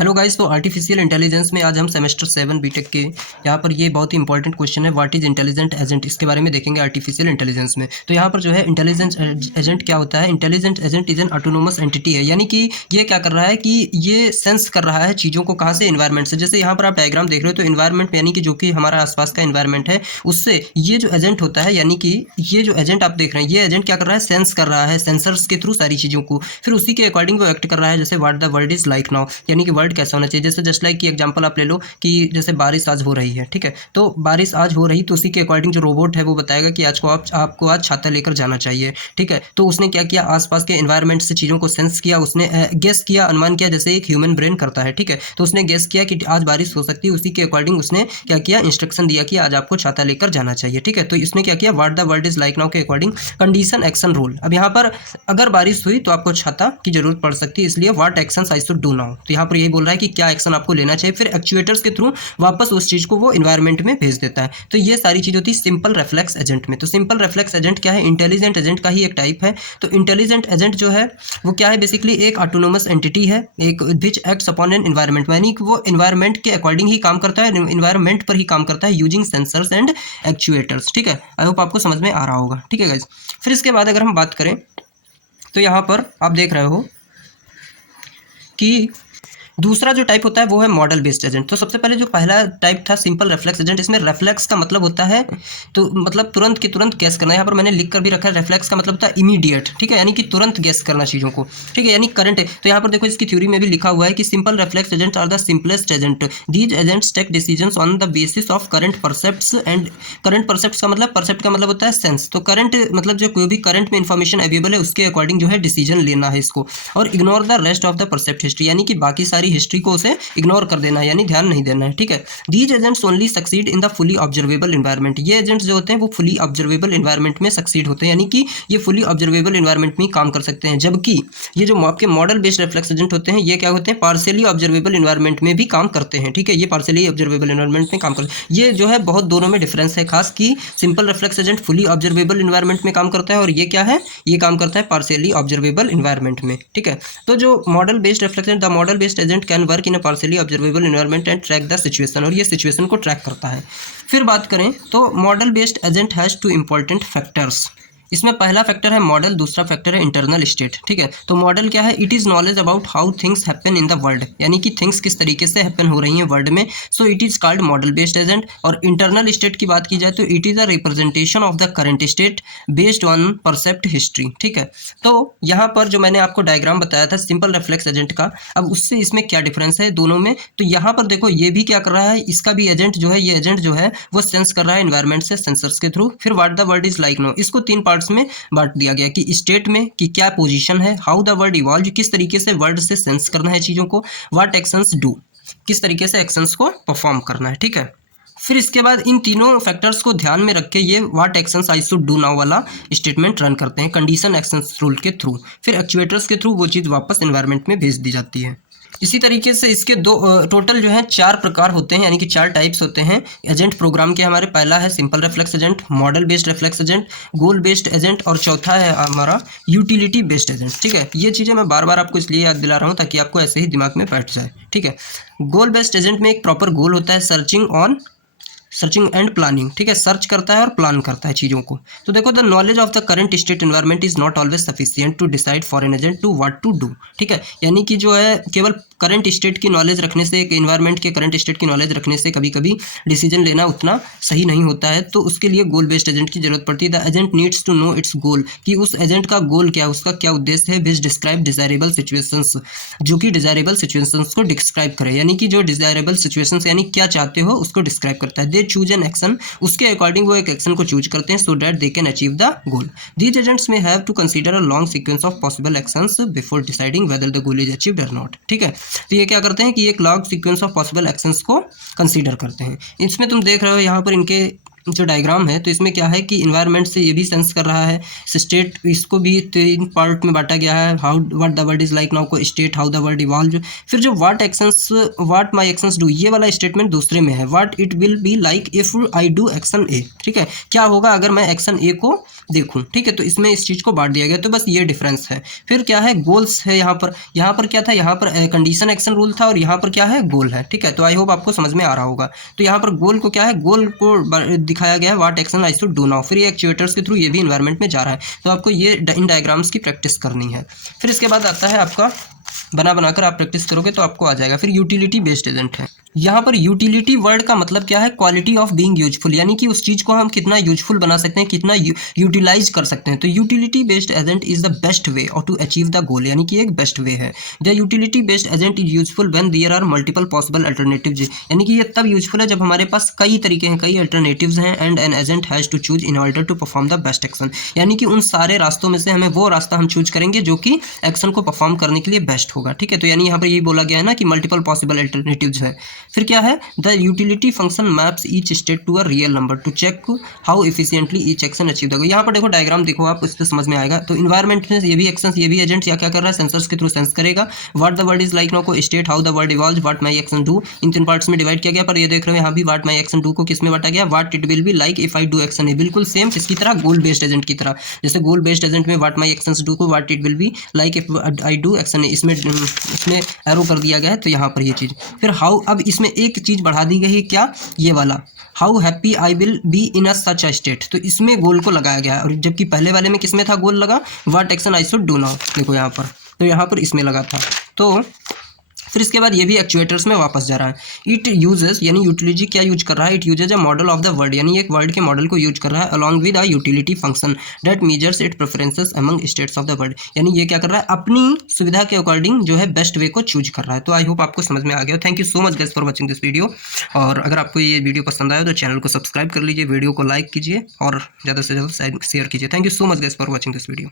Hello guys, तो artificial intelligence में आज हम सेमेस्टर 7 बीटेक के यहाँ पर ये बहुत ही इंपॉर्टेंट क्वेश्चन है, व्हाट इज इंटेलिजेंट एजेंट, इसके बारे में देखेंगे आर्टिफिशियल इंटेलिजेंस में। तो यहाँ पर जो है इंटेलिजेंट एजेंट क्या होता है। Intelligent agent is an autonomous entity है, यानी कि ये क्या कर रहा है कि ये सेंस कर रहा है चीज़ों को, कहाँ से, इन्वायरमेंट से। जैसे यहाँ पर आप डायग्राम देख रहे हो तो इन्वायरमेंट यानी कि जो कि हमारा आसपास का इन्वायरमेंट है, उससे ये जो एजेंट होता है, यानी कि ये जो एजेंट आप देख रहे हैं, ये एजेंट क्या कर रहा है, सेंस कर रहा है सेंसर्स के थ्रू सारी चीज़ों को, फिर उसी के अकॉर्डिंग वो एक्ट कर रहा है। जैसे what the world is like now, यानी कि वर्ल्ड कैसा होना चाहिए। जैसे जस्ट लाइक की एग्जांपल आप ले लो कि जैसे बारिश आज हो रही है, ठीक है, तो बारिश आज हो रही, तो उसी के अकॉर्डिंग जो रोबोट है वो बताएगा कि आज को आपको आज छाता लेकर जाना चाहिए, ठीक है। तो उसने क्या किया, आसपास के एनवायरनमेंट से चीज़ों को सेंस किया, उसने गेस किया, अनुमान किया, जैसे एक ह्यूमन ब्रेन करता है, ठीक है। तो उसने गेस किया कि आज बारिश हो सकती है, उसी के अकॉर्डिंग उसने क्या किया, इंस्ट्रक्शन दिया कि आज आपको छाता लेकर जाना चाहिए, ठीक है। तो इसने क्या किया, what the world is like now के अकॉर्डिंग कंडीशन एक्शन रूल। अब यहाँ पर अगर बारिश हुई तो आपको छाता की जरूरत पड़ सकती है, इसलिए what action I should do now. तो यहाँ पर यही बोल रहा है कि क्या एक्शन आपको लेना चाहिए, फिर एक्चुएटर्स के थ्रू वापस उस चीज़ को वो इन्वायरमेंट में भेज देता है। तो ये सारी चीज़ होती है सिंपल रेफ्लेक्स एजेंट में। तो सिंपल रेफ्लेक्स एजेंट क्या है, इंटेलिजेंट एजेंट का ही एक टाइप है। तो इंटेलिजेंट एजेंट जो है वो क्या है, बेसिकली एक ऑटोनोमस एंटिटी है, एक which acts upon an environment, यानी कि वो एनवायरनमेंट के अकॉर्डिंग ही काम करता है, एनवायरनमेंट पर ही काम करता है, यूजिंग सेंसर्स एंड एक्चुएटर्स, ठीक है। आई होप आपको समझ में आ रहा होगा, ठीक है गाइस। फिर इसके बाद अगर हम बात करें तो यहाँ पर आप देख रहे हो कि दूसरा जो टाइप होता है वो है मॉडल बेस्ड एजेंट। तो सबसे पहले जो पहला टाइप था सिंपल रेफ्लेक्स एजेंट, इसमें रेफ्लेक्स का मतलब होता है तो मतलब तुरंत के तुरंत गैस करना। यहाँ पर मैंने लिख कर भी रखा है, रेफ्लेक्स का मतलब होता है इमीडिएट, ठीक है, यानी कि तुरंत गैस करना चीज़ों को, ठीक है, यानी करंट है। तो यहाँ पर देखो इसकी थ्योरी में भी लिखा हुआ है कि simple reflex agent are the simplest agent, these agents take decisions on the basis of current percepts and current percepts का मतलब, परसेप्ट का मतलब होता है सेंस। तो करंट मतलब जो कोई भी करंट में इंफॉर्मेशन अवेलेबल है उसके अकॉर्डिंग जो है डिसीजन लेना है इसको, और ignore the rest of the percept history, यानी कि बाकी सारी हिस्ट्री को उसे इग्नोर कर देना है, यानी ध्यान नहीं देना है, ठीक है। These agents only succeed in the fully observable environment, ये एजेंट्स जो होते हैं वो फुली ऑब्जर्वेबल एनवायरनमेंट में सक्सीड होते हैं, यानी कि ये फुली ऑब्जर्वेबल एनवायरनमेंट में काम कर सकते हैं। जबकि ये जो आपके मॉडल बेस्ड रिफ्लेक्स एजेंट होते हैं ये क्या होते हैं, पार्शियली ऑब्जर्वेबल एनवायरनमेंट में भी काम करते हैं, ठीक है। ये पार्शियली ऑब्जर्वेबल एनवायरनमेंट में काम करते हैं, ये जो है बहुत दोनों में डिफरेंस है खास की simple reflex agent fully observable environment में काम करता है और ये क्या है, ये काम करता है पार्शियली ऑब्जर्वेबल एनवायरनमेंट में, ठीक है। तो जो model based reflex agent, the model based agent can work in a partially observable environment and track the situation, और ये सिचुएशन को ट्रैक करता है। फिर बात करें तो model based agent has two important factors. इसमें पहला फैक्टर है मॉडल, दूसरा फैक्टर है इंटरनल स्टेट, ठीक है। तो मॉडल क्या है, it is knowledge about how things happen in the world, यानी कि थिंग्स किस तरीके से हैपन हो रही हैं वर्ल्ड में, so it is called model based agent. और इंटरनल स्टेट की बात की जाए तो it is a representation of the current state based on percept history, ठीक है। तो यहाँ पर जो मैंने आपको डायग्राम बताया था सिंपल रिफ्लेक्स एजेंट का, अब उससे इसमें क्या डिफरेंस है दोनों में, तो यहाँ पर देखो ये भी क्या कर रहा है, इसका भी एजेंट जो है, ये एजेंट जो है वो सेंस कर रहा है एनवायरनमेंट से सेंसर्स के थ्रू। फिर what the world is like now, इसको तीन पार्ट्स में बांट दिया गया कि स्टेट में कि क्या पोजीशन है, हाउ द वर्ल्ड इवॉल्व, किस तरीके से वर्ल्ड से सेंस करना है चीज़ों को, व्हाट एक्शंस डू, किस तरीके से एक्शंस को परफॉर्म करना है, ठीक है। फिर इसके बाद इन तीनों फैक्टर्स को ध्यान में रख के ये what actions I should do now वाला स्टेटमेंट रन करते हैं कंडीशन एक्शंस रूल के थ्रू। फिर एक्चुएटर्स के थ्रू वो चीज़ वापस एनवायरनमेंट में भेज दी जाती है। इसी तरीके से इसके दो टोटल जो है चार प्रकार होते हैं, यानी कि चार टाइप्स होते हैं एजेंट प्रोग्राम के हमारे। पहला है simple reflex agent, model based reflex agent, गोल बेस्ड एजेंट, और चौथा है हमारा यूटिलिटी बेस्ड एजेंट, ठीक है। ये चीज़ें मैं बार बार आपको इसलिए याद दिला रहा हूँ ताकि आपको ऐसे ही दिमाग में बैठ जाए, ठीक है। गोल बेस्ड एजेंट में एक प्रॉपर गोल होता है, सर्चिंग एंड प्लानिंग, ठीक है, सर्च करता है और प्लान करता है चीज़ों को। तो देखो the knowledge of the current state environment is not always sufficient to decide for an agent to what to do, ठीक है। यानी कि जो है केवल करंट स्टेट की नॉलेज रखने से, एक एनवायरनमेंट के करंट स्टेट की नॉलेज रखने से कभी कभी डिसीजन लेना उतना सही नहीं होता है, तो उसके लिए गोल बेस्ड एजेंट की जरूरत पड़ती है। The agent needs to know its goal, कि उस एजेंट का गोल क्या है, उसका क्या उद्देश्य है, विच डिस्क्राइब डिजायरेबल सिचुएशंस, जो कि डिजायरेबल सिचुएशंस को डिस्क्राइब करे, यानी कि जो डिजायरेबल सिचुएशंस यानी क्या चाहते हो उसको डिस्क्राइब करता है। दे चूज एन एक्शन, उसके अकॉर्डिंग वो एक एक्शन को चूज करते हैं so that they can achieve the goal. These agents में have to consider a long sequence of possible actions before deciding whether the goal is achieved और not, ठीक है। तो ये क्या करते हैं कि एक long sequence of possible actions को कंसीडर करते हैं। इसमें तुम देख रहे हो यहाँ पर इनके जो डायग्राम है, तो इसमें क्या है कि इन्वायरमेंट से ये भी सेंस कर रहा है, स्टेट इसको भी तीन पार्ट में बांटा गया है, how what the world is like now को state, how the world evolve. फिर जो व्हाट माई एक्शंस डू, ये वाला स्टेटमेंट दूसरे में है, what it will be like if I do action A, ठीक है, क्या होगा अगर मैं एक्शन ए को देखूं, ठीक है। तो इसमें इस चीज़ को बांट दिया गया, तो बस ये डिफरेंस है। फिर क्या है, गोल्स है यहाँ पर क्या था, यहाँ पर कंडीशन एक्शन रूल था और यहाँ पर क्या है, गोल है, ठीक है। तो आई होप आपको समझ में आ रहा होगा। तो यहाँ पर गोल को क्या है, गोल को दिखाया गया है what action I should do now. फिर ये एक्चुएटर्स के थ्रू ये भी इन्वायरमेंट में जा रहा है, तो आपको ये इन डायग्राम्स की प्रैक्टिस करनी है। फिर इसके बाद आता है आपका बनाकर आप प्रैक्टिस करोगे तो आपको आ जाएगा। फिर यूटिलिटी बेस्ड एजेंट है। यहाँ पर यूटिलिटी वर्ड का मतलब क्या है, क्वालिटी ऑफ बीइंग यूजफुल, यानी कि उस चीज़ को हम कितना यूजफुल बना सकते हैं, कितना यूटिलाइज कर सकते हैं। तो utility based agent is the best way और टू अचीव द गोल, यानी कि एक बेस्ट वे है। The utility based agent is useful when there are multiple possible alternatives, यानी कि ये तब यूजफुल है जब हमारे पास कई तरीके हैं, कई अल्टरनेटिव्स हैं। And an agent has to choose in order to perform the best action, यानी कि उन सारे रास्तों में से हमें वो रास्ता हम चूज करेंगे जो कि एक्शन को परफॉर्म करने के लिए बेस्ट होगा, ठीक है। तो यानी यहाँ पर यही बोला गया है ना कि मल्टीपल पॉसिबल अल्टरनेटिव्स है। फिर क्या है, the utility function maps each state to a real number to check how efficiently each action achieve the goal. यहाँ पर देखो डायग्राम देखो आप, इससे समझ में आएगा। तो इन्वायरमेंट में ये भी एक्शन, ये भी एजेंट या क्या कर रहा है, सेंसर्स के थ्रू सेंस करेगा। What the world is like now को state how the world evolve, what my action do, इन 3 पार्ट्स में डिवाइड किया गया। पर ये देख रहे हो यहाँ भी व्हाट माई एक्शन डू को किस में बांटा गया, what it will be like if I do action है, बिल्कुल सेम किसकी तरह, गोल बेस्ड एजेंट की तरह। जैसे गोल बेस्ड एजेंट में व्हाट माई एक्शन डू को what it will be like if I do action है, इसमें एरो कर दिया गया है। तो यहाँ पर ये चीज़। फिर हाउ, अब इसमें एक चीज़ बढ़ा दी गई है, क्या, ये वाला, how happy I will be in a such a state. तो इसमें गोल को लगाया गया है, और जबकि पहले वाले में किसमें था गोल लगा, what action I should do now, देखो यहाँ पर। तो यहाँ पर इसमें लगा था। तो फिर इसके बाद ये भी एक्चुएटर्स में वापस जा रहा है। इट यूजेस, यानी यूटिलिटी क्या यूज कर रहा है, it uses a model of the word, यानी एक वर्ड के मॉडल को यूज कर रहा है along with a utility function that measures it preferences among states of the word, यानी ये क्या कर रहा है, अपनी सुविधा के अकॉर्डिंग जो है बेस्ट वे को चूज कर रहा है। तो आई होप आपको समझ में आ गया। Thank you so much guys for watching this video. और अगर आपको ये वीडियो पसंद आया तो चैनल को सब्सक्राइब कर लीजिए, वीडियो को लाइक कीजिए और ज़्यादा से ज़्यादा शेयर कीजिए। Thank you so much guys for watching this video.